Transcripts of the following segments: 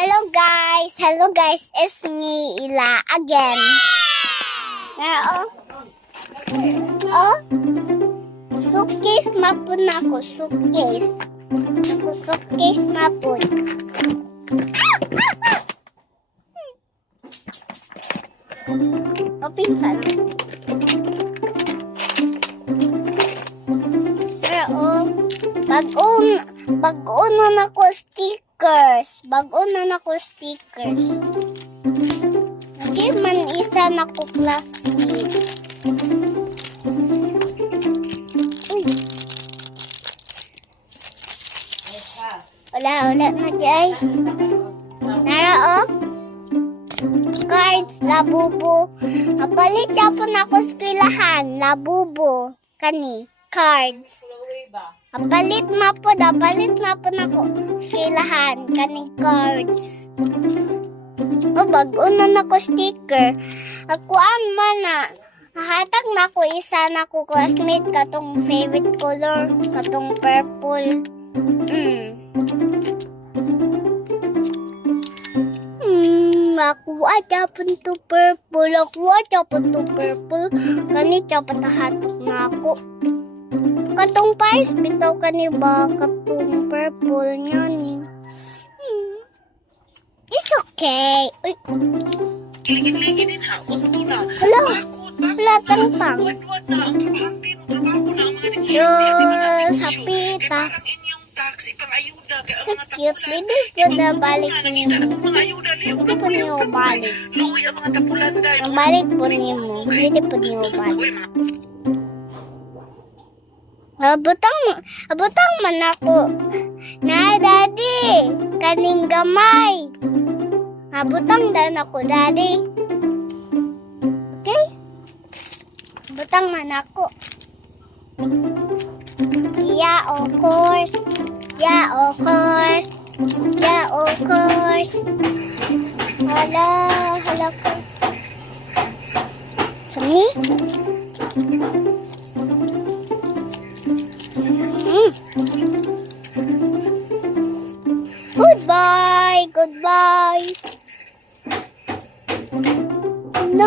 Hello guys, it's me, Ila, again. Suitcase mapun ako, suitcase. Suitcase mapun. Pinsan. Bago na ako stickers. Hindi man isa na ko classmate. Wala na jay. Nara cards, labubo. Napalit yapon ako eskwelahan, labubo. Kani, cards. Napalit mapon ako eskwelahan, kani cards. Bago na ako sticker. Akuan man na. Nahatag na ako isa na ako classmate katong favorite color, katong purple. Aku aja pun tu purple. Kani dapat nahatok na ako. Katong pais bitaw kani ba katong purple niya ni. It's okay. Uy. Ligid-ligid din ha. Unto na. Wala tang-tang. Sapita. Parang inyong taxi pang ayuda. So cute. Hindi ko na balik niyo. Hindi po niyo balik. Luoy ang mga tapulan dahil. Balik po niyo. Hindi po niyo balik. Abutang man ako. Na, daddy. Kaning gamay. Abutang dan ako, daddy. Okay? Abutang man ako. Yeah, of course. Hala ko. Sini? Goodbye. No!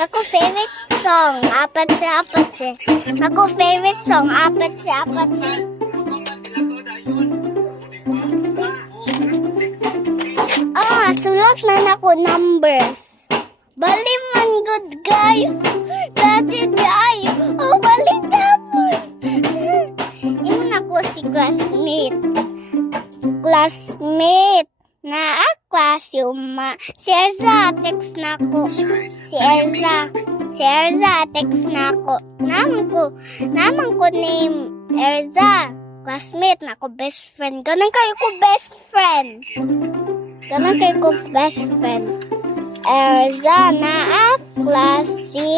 Ako favorite song, apatse. Ako favorite song, apatse. Sulat na ako numbers. Bali man good guys. Dati ay. Bali tapon. Ingon ako si classmate. Na class yung si Erza text na ko. Si Erza text na ko. Naman ko name Erza. Classmate na ko best friend. Ganun kayo ko best friend. Erza na klase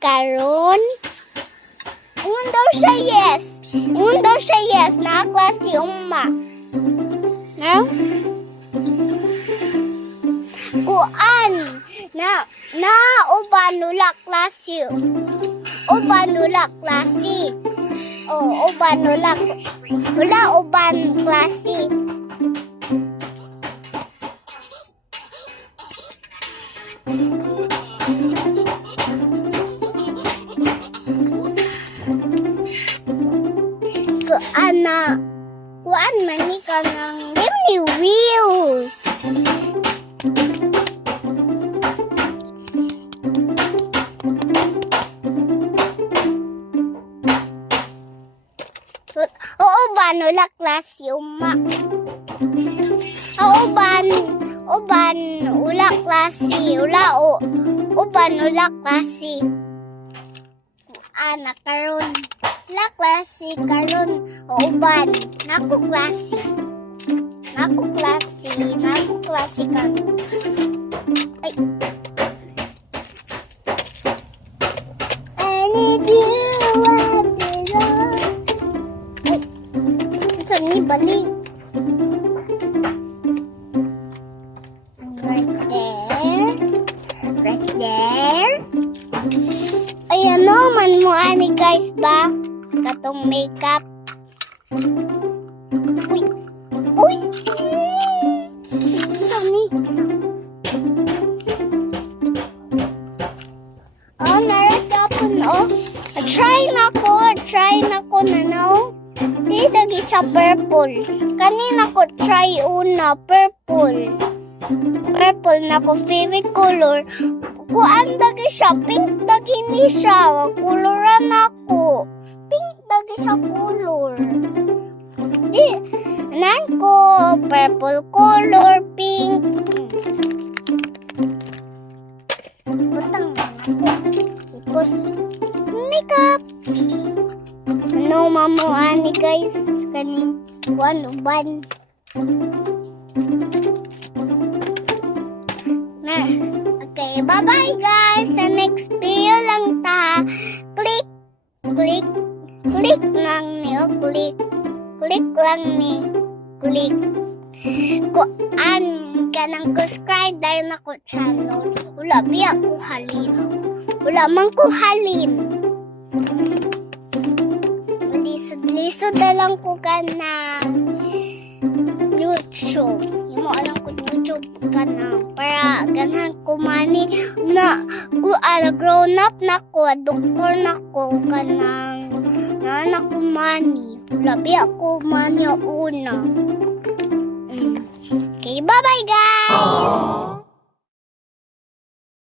karon. Ingon daw siya yes. Na klase umma. No? Kuan na uban nula klase. Wala uban klase. Kuan man ni kanang give me wheels. Wala klase umma. Wala klase. Ana karon. Wala klase karon. Uban. Naku klase karon. Ay. I need you. ba? Katong makeup. Uy! Uy! Sani? Oh, naratapon, oh. Try na ko na, no? Di dagi siya purple. Kanina ko try una, purple. Purple na ko favorite color. Kuan dagi siya, pink dagi ni siya. Koloran ako. Pink dagi siya color. Di, nan ko, purple color, pink. Butang na ako. Tapos, makeup. Ano mamuani guys? Kaning kuan uban. Na. Okay, bye-bye guys. Sa next video lang ta. Click lang ni. Click lang ni. Click. Kuan ka ng subscribe dahil na ko channel. Wala biya ko halin. Wala man ko halin. Lisod na lang ko ka na YouTube. Yung mo alam ko YouTube ka na. Para ganahan ko money na grown up na ko. Doktor na ko ka na. Naanak ko money. Labi ako money una. Okay, bye-bye guys!